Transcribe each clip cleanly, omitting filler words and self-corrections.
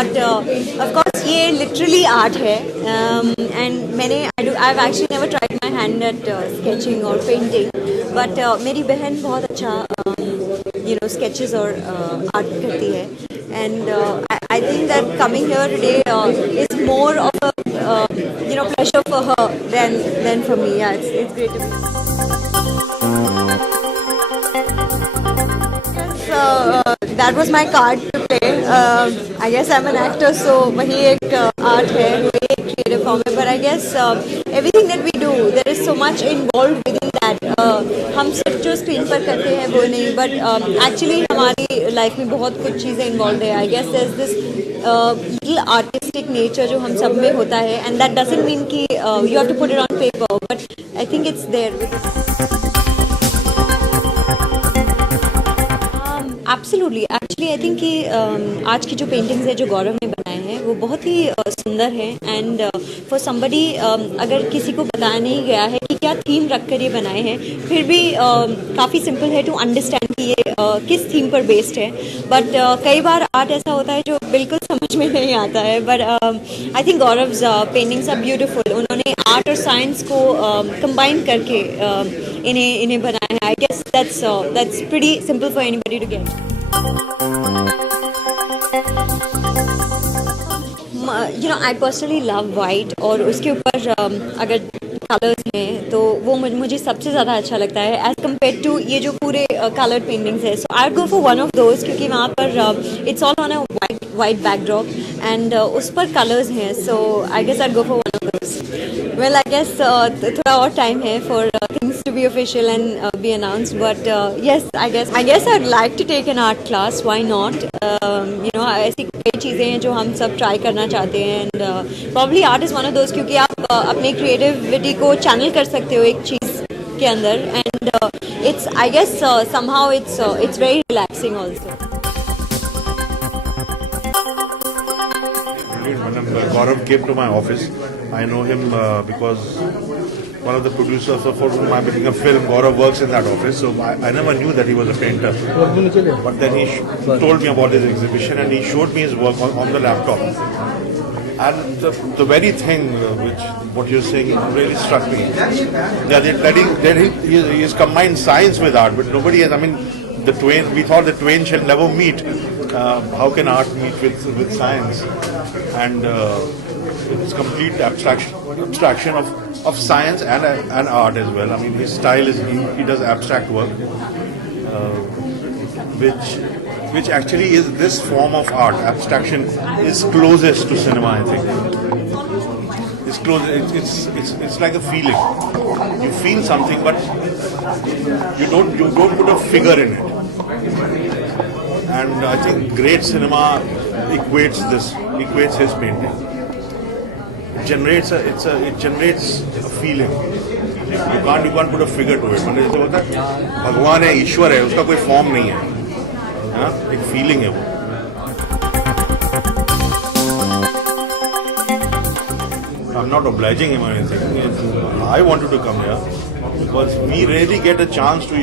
But of course ये literally art है and मैंने I actually never tried my hand eight sketching और painting, but मेरी बहन बहुत अच्छा sketches और आर्ट करती है and I think that coming here today is more of a pleasure for her than for me. Yeah, it's great to be. That was my card to play. I guess I'm an actor, so वही एक art है, वही एक creative form है. But I guess everything that we do, there is so much involved within that. हम सिर्फ जो screen पर करते हैं वो नहीं, but actually हमारी लाइफ में बहुत कुछ चीज़ें इन्वॉल्व है. I guess there's this little artistic nature जो हम सब में होता है, and that doesn't mean कि you have to put it on paper, but I think it's there. Absolutely, actually I think कि आज की जो पेंटिंग्स है जो गौरव ने बनाए हैं वो बहुत ही सुंदर है एंड फॉर समबडी अगर किसी को बताया नहीं गया है कि क्या थीम रखकर ये बनाए हैं, फिर भी काफ़ी सिंपल है टू अंडरस्टैंड कि ये किस थीम पर बेस्ड है. बट कई बार आर्ट ऐसा होता है जो बिल्कुल समझ में नहीं आता है, but I think Gaurav's paintings are beautiful. उन्होंने आर्ट और साइंस को कंबाइन करके इन्हें बनाया है. I guess that's pretty simple for anybody to get. I personally love white और उसके ऊपर अगर कलर्स हैं तो वो मुझे सबसे ज़्यादा अच्छा लगता है एज़ कम्पेयर टू ये जो पूरे कलर्ड पेंटिंग्स है. So I go for one of those क्योंकि वहाँ पर it's all on a white backdrop and उस पर कलर्स हैं. So I guess I go for one of those. Well, I guess थोड़ा और टाइम है for things to be official and be announced. But yes, I guess I'd like to take an art class. Why not? ऐसी कई चीज़ें हैं जो हम सब ट्राई करना चाहते हैं and probably art is one of those क्योंकि आप अपने क्रिएटिविटी को चैनल कर सकते हो एक चीज़ के अंदर and it's I guess somehow it's very relaxing also. When Gaurav came to my office, I know him because one of the producers for whom I'm making a film, Gaurav works in that office. So I never knew that he was a painter. But then he told me about his exhibition and he showed me his work on the laptop. And the very thing what you're saying really struck me. That he has combined science with art, but nobody has. I mean, we thought the twain shall never meet. How can art meet with science? And it's complete abstraction of science and art as well. I mean, his style is he does abstract work, which actually is this form of art. Abstraction is closest to cinema, I think. It's close. It's like a feeling. You feel something, but you don't put a figure in it. And I think great cinema equates his painting. It generates a feeling. You can't put a figure to it. मतलब जैसे होता है भगवान है, ईश्वर है, उसका कोई form नहीं है, हाँ, एक फीलिंग है वो. I'm not obliging him or anything. I wanted to come here because we really get a chance to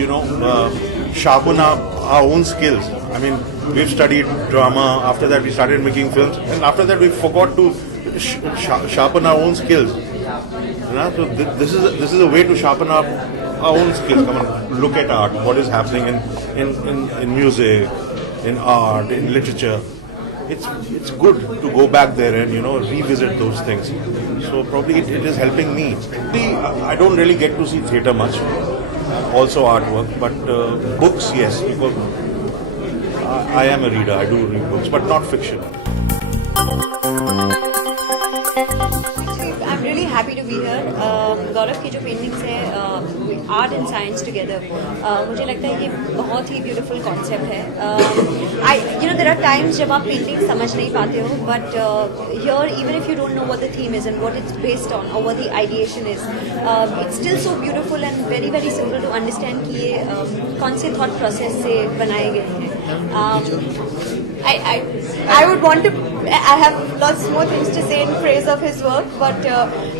sharpen our own skills. I mean, we've studied drama. After that, we started making films, and after that, we forgot to sharpen our own skills. So this is a way to sharpen our own skills. Come on, look at art. What is happening in music, in art, in literature. It's good to go back there and revisit those things. So probably it is helping me. I don't really get to see theatre much. Also artwork, but books, yes, because I am a reader. I do read books, but not fiction. I'm really happy to be here. गौरव की जो paintings है art and science together, मुझे लगता है कि बहुत ही beautiful concept है. देयर आर टाइम्स जब आप पेंटिंग समझ नहीं पाते हो, but here even if you don't know what the theme is and what it's based on और what the ideation is, it's still so beautiful and very very simple to understand कि ये कौन से thought process से बनाए गए हैं. I would want to. I have lots more things to say in praise of his work, but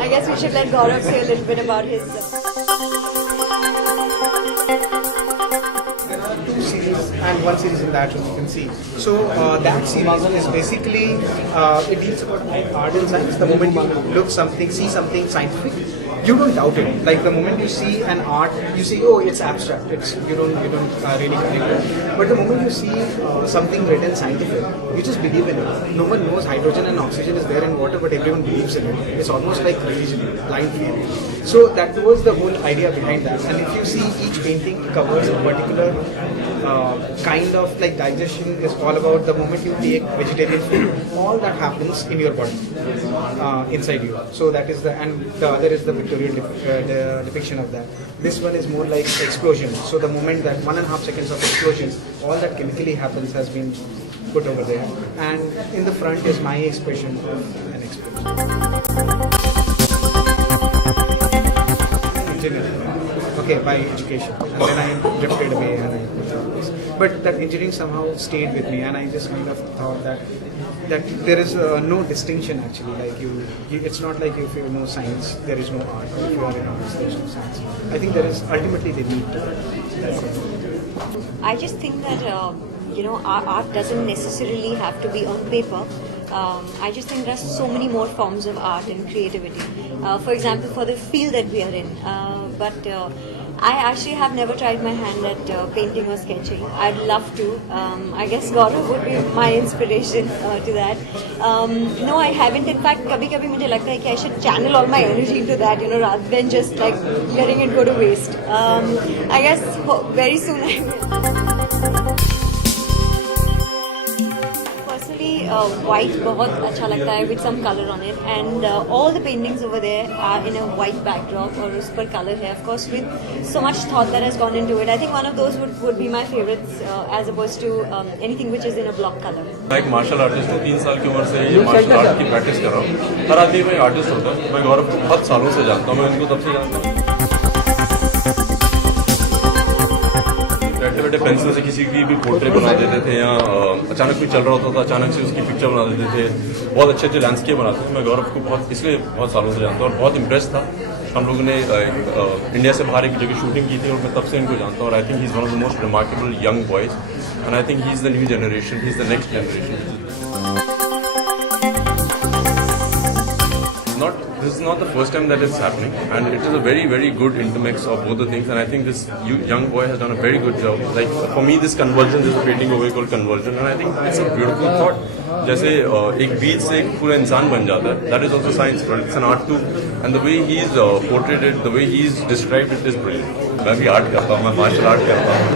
I guess we should let Gaurav say a little bit about his. Two series, and one series in that you can see. So that series is basically it deals about art and science. The moment you look something, see something scientific, you don't doubt it. Like the moment you see an art, you say, oh, it's abstract. It's you don't really connect it. But the moment you see something written scientific, you just believe in it. No one knows hydrogen and oxygen is there in water, but everyone believes in it. It's almost like religion, blind faith. So that was the whole idea behind that. And if you see each painting covers a particular kind of like digestion is all about the moment you take vegetarian food, all that happens in your body, inside you. So that is and the other is the pictorial the depiction of that. This one is more like explosion. So the moment that 1.5 seconds of explosion, all that chemically happens has been put over there. And in the front is my expression of an explosion. Okay, by education, and then I drifted away and I put all this. But that engineering somehow stayed with me, and I just kind of thought that there is no distinction actually. Like it's not like if you know science, there is no art, or if you are in arts, there is no science. I think there is ultimately they meet. That's it. I just think that our art doesn't necessarily have to be on paper. I just think there are so many more forms of art and creativity. For example, for the field that we are in. But I actually have never tried my hand at painting or sketching. I'd love to. I guess Gaurav would be my inspiration to that. No, I haven't. In fact, कभी-कभी मुझे लगता है कि I should channel all my energy into that, rather than just like letting it go to waste. I guess very soon I will. White बहुत अच्छा लगता है with some color on it, and all the paintings over there are in a white backdrop और उस पर color है, of course with so much thought that has gone into it. I think one of those would be my favorites as opposed to anything which is in a block color. मैं एक martial artist हूँ, 3 साल की उम्र से ये martial art की practice कर रहा हूँ। हर आदमी कोई आर्टिस्ट होता है। मैं गौरव को बहुत सालों से जानता हूँ, मैं उनको तब से जानता हूँ। बैठे बैठे पेंसिल से किसी की भी पोर्ट्रेट बना देते थे, या अचानक कोई चल रहा होता था, अचानक से उसकी पिक्चर बना देते थे। बहुत अच्छे अच्छे लैंडस्केप बनाते थे। मैं गौरव को इसलिए बहुत सालों से जानता हूँ और बहुत इम्प्रेस था। हम लोगों ने इंडिया से बाहर एक जगह शूटिंग की थी और मैं तब से इनको जानता हूँ। और I think he is one of the most remarkable young boys, and I think he is the new generation, he is the next generation. This is not the first time that it's happening, and it is a very, very good intermix of both the things. And I think this young boy has done a very good job. Like for me, this conversion, this painting over called conversion, and I think it's a beautiful thought. जैसे एक बीज से एक पूरा इंसान बन जाता है, that is also science, but it's an art too. And the way he is portrayed it, the way he is described it is brilliant. मैं भी आर्ट करता हूँ, मैं मार्शल आर्ट करता हूँ.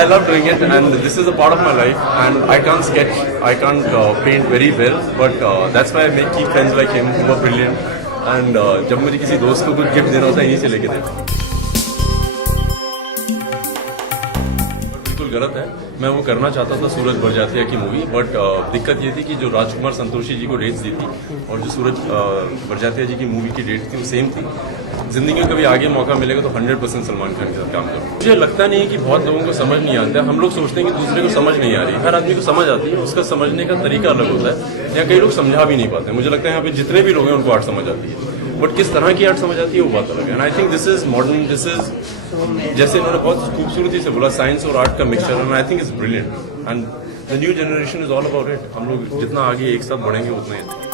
I love doing it, and this is a part of my life. And I can't sketch, I can't paint very well, but that's why I make keep friends like him who are brilliant. And जब मुझे किसी दोस्त को कुछ gift देना होता है, यहीं से लेके देता हूँ. बिल्कुल गलत है. मैं वो करना चाहता था सूरज बरजातिया की मूवी, बट दिक्कत ये थी कि जो राजकुमार संतोषी जी को डेट्स दी थी और जो सूरज बरजातिया जी की मूवी की डेट थी वो सेम थी. जिंदगी में कभी आगे मौका मिलेगा तो 100% सलमान खान के साथ काम करूँ. मुझे लगता नहीं है कि बहुत लोगों को समझ नहीं आता. हम लोग सोचते हैं कि दूसरे को समझ नहीं आ रही. हर आदमी को समझ आती है, उसका समझने का तरीका अलग होता है, या कई लोग समझा भी नहीं पाते. मुझे लगता है यहाँ पे जितने भी लोग हैं उनको आर्ट समझ आती है, बट किस तरह की आर्ट समझ आती है वो बात अलग है. And I think this is modern, this is जैसे इन्होंने बहुत खूबसूरती से बोला, साइंस और आर्ट का mixture, and I think it's brilliant. And the new generation is all about it. हम लोग जितना आगे एक साथ बढ़ेंगे उतना ही.